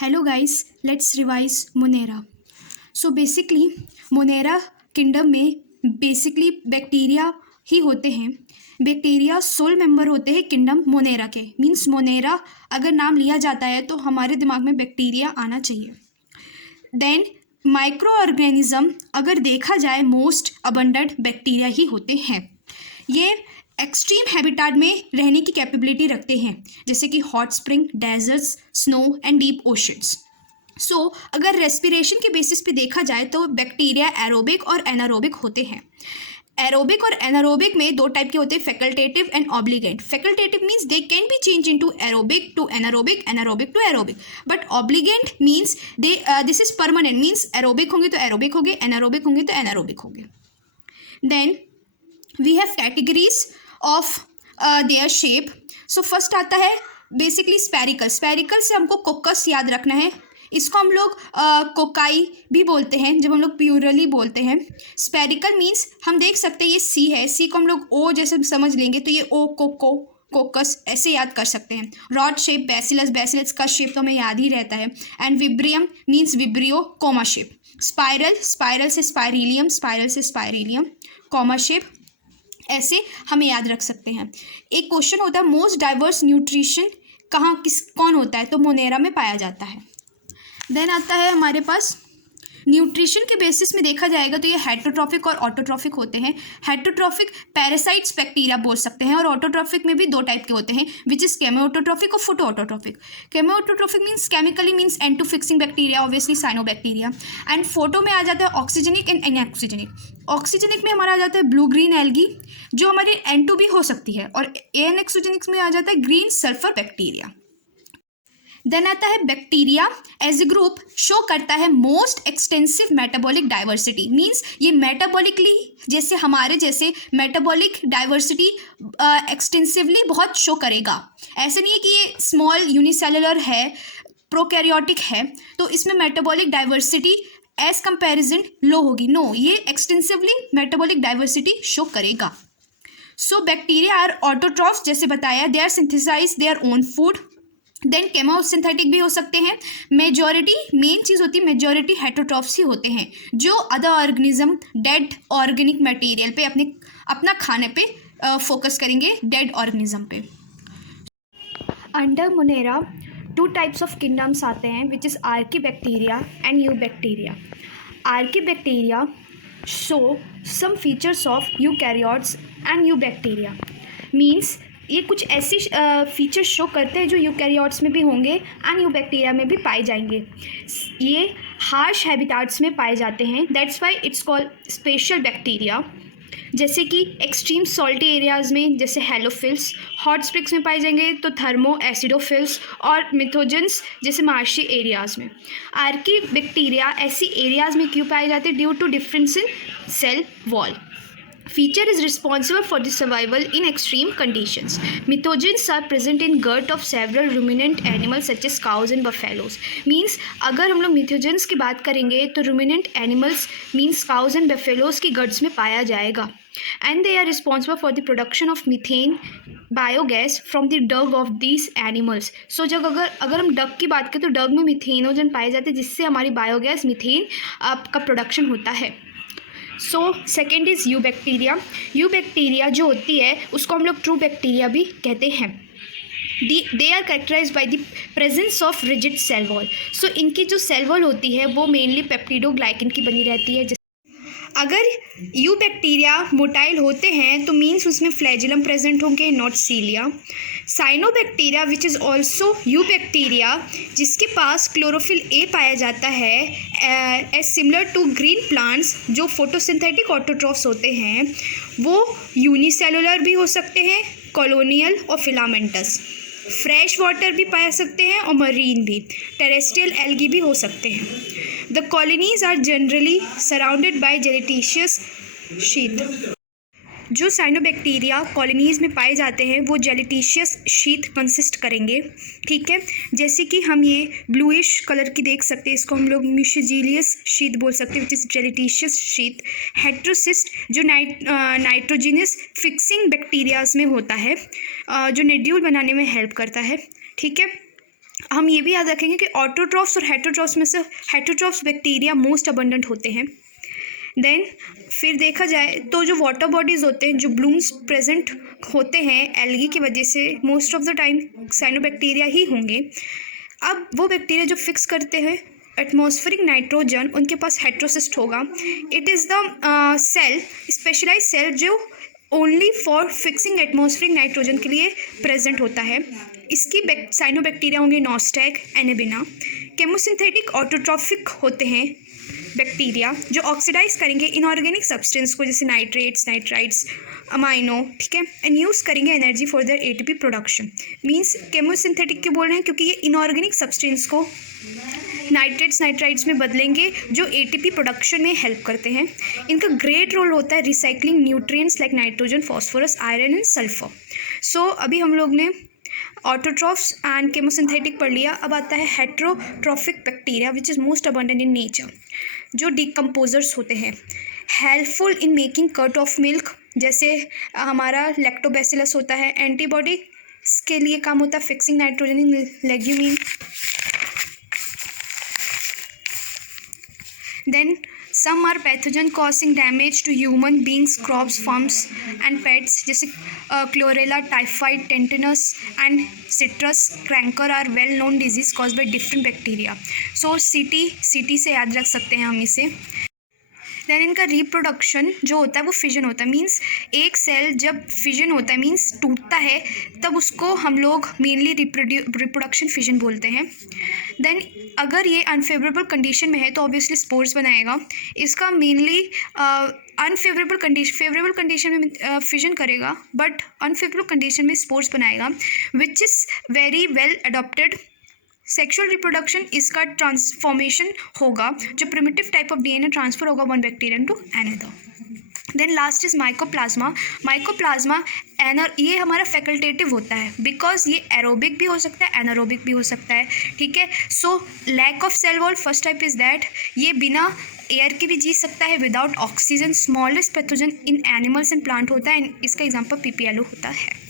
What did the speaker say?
Hello guys, let's revise Monera. So basically Monera kingdom में basically bacteria ही होते हैं. Bacteria sole member होते हैं किंगडम मोनेरा के. मीन्स मोनेरा अगर नाम लिया जाता है तो हमारे दिमाग में बैक्टीरिया आना चाहिए. देन माइक्रो ऑर्गेनिज्म अगर देखा जाए मोस्ट अबंडेंट बैक्टीरिया ही होते हैं. ये एक्सट्रीम हैबिटाट में रहने की कैपेबिलिटी रखते हैं जैसे कि hot spring, deserts, snow and deep oceans. So अगर रेस्पिरेशन के बेसिस पे देखा जाए तो बैक्टीरिया एरोबिक और एनारोबिक होते हैं. एरोबिक और एनारोबिक में दो टाइप के होते हैं, facultative and obligate. Facultative means they can be change into aerobic to anaerobic, anaerobic to aerobic. But obligate means they this is permanent. Means aerobic होंगे तो एरोबिक होंगे, एनारोबिक होंगे तो एनारोबिक होंगे. Then we have categories of their shape. So first आता है basically spherical. Spherical से हमको कोकस याद रखना है. इसको हम लोग कोकाई भी बोलते हैं जब हम लोग प्यूरली बोलते हैं. स्पेरिकल मीन्स हम देख सकते हैं ये सी है, सी को हम लोग ओ जैसे समझ लेंगे तो ये ओ कोको कोकस ऐसे याद कर सकते हैं. रॉड शेप बैसिलस, बैसिलस का शेप तो हमें याद ही रहता है. And विब्रियम means vibrio coma shape. Spiral, spiral से स्पाइरिलियम, स्पाइरल से स्पाइरिलियम, कोमा शेप ऐसे हमें याद रख सकते हैं. एक क्वेश्चन होता है मोस्ट डाइवर्स न्यूट्रिशन कौन होता है, तो मोनेरा में पाया जाता है. देन आता है हमारे पास न्यूट्रिशन के बेसिस में देखा जाएगा तो ये हेटरोट्रॉफिक और ऑटोट्रॉफिक होते हैं. हेटरोट्रॉफिक पैरासाइट्स बैक्टीरिया बोल सकते हैं और ऑटोट्रॉफिक में भी दो टाइप के होते हैं विच इज़ केमोऑटोट्रॉफिक और photoautotrophic. Chemoautotrophic means chemically means एंटो fixing bacteria, obviously cyanobacteria. And photo में आ जाता है ऑक्सीजनिक एंड एनऑक्सीजनिक. ऑक्सीजनिक में हमारा आ जाता है ब्लू ग्रीन एल्गी जो हमारी एंटो भी हो सकती है, और एनऑक्सीजनिक में आ जाता है ग्रीन सल्फर बैक्टीरिया. देन आता है bacteria as a group show करता है most extensive metabolic diversity. Means ये मेटाबॉलिकली जैसे हमारे जैसे मेटाबॉलिक डाइवर्सिटी एक्सटेंसिवली बहुत शो करेगा. ऐसा नहीं है कि ये स्मॉल यूनिसेलुलर है, प्रोकैरियोटिक है तो इसमें मेटाबॉलिक डाइवर्सिटी एज कंपैरिजन लो होगी. नो, ये एक्सटेंसिवली मेटाबॉलिक डाइवर्सिटी शो करेगा. सो बैक्टीरिया आर ऑटोट्रॉफ्स जैसे बताया, they are synthesise their own food. Then chemosynthetic भी हो सकते हैं. मेजॉरिटी मेन चीज़ होती है मेजॉरिटी हेटरोट्रॉफ्स ही होते हैं जो other organism dead organic material पे अपना खाने पे फोकस करेंगे, डेड ऑर्गेनिज्म पे. Under Monera two types of kingdoms आते हैं which is archaebacteria and eubacteria. Archaebacteria show some features of eukaryotes and eubacteria. Means ये कुछ ऐसी फीचर्स शो करते हैं जो यूकैरियोट्स में भी होंगे एंड यूबैक्टीरिया में भी पाए जाएंगे. ये हार्श हैबिटाट्स में पाए जाते हैं, that's why it's called special bacteria. जैसे कि एक्सट्रीम सॉल्टी एरियाज़ में जैसे हेलोफिल्स, हॉट स्प्रिंग्स में पाए जाएंगे तो थर्मो एसिडोफिल्स, और मिथोजेंस जैसे मार्शी एरियाज़ में. आर्की बैक्टीरिया ऐसी एरियाज़ में क्यों पाए जाते हैं? Due to difference in cell wall. Feature is responsible for the survival in extreme conditions. Methogens are present in gut of several ruminant animals such as cows and buffaloes. Means अगर हम लोग methogens की बात करेंगे तो ruminant animals means cows and buffaloes की guts में पाया जाएगा. And they are responsible for the production of methane biogas from the dung of these animals. So जब अगर हम डग की बात करें तो डग में मिथेनोजन पाए जाते हैं जिससे हमारी बायोगैस मीथेन का प्रोडक्शन होता है. So second is you bacteria. You bacteria जो होती है उसको हम लोग ट्रू बैक्टीरिया भी कहते हैं. They are characterised by the presence of rigid cell wall. So इनकी जो सेल वॉल होती है वो मेनली पेप्टिडोग्लाइकन की बनी रहती है. अगर यू बैक्टीरिया मोटाइल होते हैं तो मीन्स उसमें फ्लैजिलम प्रेजेंट होंगे, not cilia. Cyanobacteria which is also eubacteria जिसके पास क्लोरोफिल ए पाया जाता है as similar to green plants जो फोटोसिंथेटिक ऑटोट्रॉफ्स होते हैं, वो यूनिसेलुलर भी हो सकते हैं, कॉलोनियल और फिलामेंटस. फ्रेश वाटर भी पा सकते हैं और मरीन भी. टेरेस्ट्रियल एल्गी भी हो सकते हैं. The colonies are generally surrounded by gelatinous sheath. जो साइनोबैक्टीरिया कॉलोनीज़ में पाए जाते हैं वो जेलिटिशियस शीथ कंसिस्ट करेंगे. ठीक है, जैसे कि हम ये ब्लूइश कलर की देख सकते हैं, इसको हम लोग म्यूसिजीलियस शीथ बोल सकते हैं विच इज़ जेलिटिशियस शीथ. हेट्रोसिस्ट जो नाइट्रोजिनस फिक्सिंग बैक्टीरियाज में होता है जो नेड्यूल बनाने में हेल्प करता है. ठीक है, हम ये भी याद रखेंगे कि ऑटोट्रॉफ्स और हेटरोट्रॉफ्स में से हेटरोट्रॉफ्स बैक्टीरिया मोस्ट अबंडेंट होते हैं। देन फिर देखा जाए तो जो वाटर बॉडीज़ होते हैं, जो ब्लूम्स प्रेजेंट होते हैं एल्गी की वजह से, most of the time cyanobacteria ही होंगे। अब वो बैक्टीरिया जो फिक्स करते हैं एटमॉस्फेरिक नाइट्रोजन, उनके पास हेट्रोसिस्ट होगा। It is the cell, specialise cell जो only for fixing atmospheric nitrogen के लिए प्रेजेंट होता है। इसकी साइनोबैक्टीरिया होंगे नॉस्टैक, एनेबिना। केमोसिंथेटिक ऑटोट्रॉफिक होते हैं बैक्टीरिया जो ऑक्सीडाइज करेंगे इनऑर्गेनिक सब्सटेंस को, जैसे नाइट्रेट्स, नाइट्राइड्स, अमाइनो, ठीक है, एंड यूज़ करेंगे energy for their ATP production. Means chemosynthetic क्यों बोल रहे हैं, क्योंकि ये इनऑर्गेनिक सब्सटेंस को नाइट्रेट्स, नाइट्राइड्स में बदलेंगे जो एटीपी प्रोडक्शन में हेल्प करते हैं। इनका ग्रेट रोल होता है recycling nutrients like nitrogen, phosphorus, iron and sulphur. So अभी हम लोग ने ऑटोट्रॉफ्स एंड केमोसिंथेटिक पढ़ लिया। अब आता है heterotrophic bacteria which is most abundant in nature, जो डिकम्पोजर्स होते हैं, helpful in making curd of milk, जैसे हमारा लैक्टोबैसिलस होता है। एंटीबॉडी के लिए काम होता है fixing nitrogen in legume. Then some are pathogen causing damage to human beings, crops, farms and pets, जैसे chlorella, typhoid, tetanus and citrus canker are well known disease caused by different bacteria. So CT से याद रख सकते हैं हम इसे। Then इनका reproduction जो होता है वो फिजन होता है। मींस एक सेल जब फिजन होता है, मींस टूटता है, तब उसको हम लोग मेनली रिप्रोडक्शन फिजन बोलते हैं। देन अगर ये अनफेवरेबल कंडीशन में है तो ऑब्वियसली स्पोर्स बनाएगा। इसका मेनली फेवरेबल कंडीशन में फिजन करेगा, बट अनफेवरेबल कंडीशन में स्पोर्स बनाएगा, which is very well adapted. Sexual reproduction इसका ट्रांसफॉर्मेशन होगा, जो primitive type of DNA transfer होगा one bacterium to another. Then last is mycoplasma. Mycoplasma ये हमारा फैकल्टेटिव होता है, बिकॉज ये एरोबिक भी हो सकता है, एनारोबिक भी हो सकता है, ठीक है। So lack of cell wall, first type is that, ये बिना एयर के भी जी सकता है, without oxygen. Smallest pathogen in animals and plant होता है, इसका एग्जाम्पल पीपीएलओ होता है।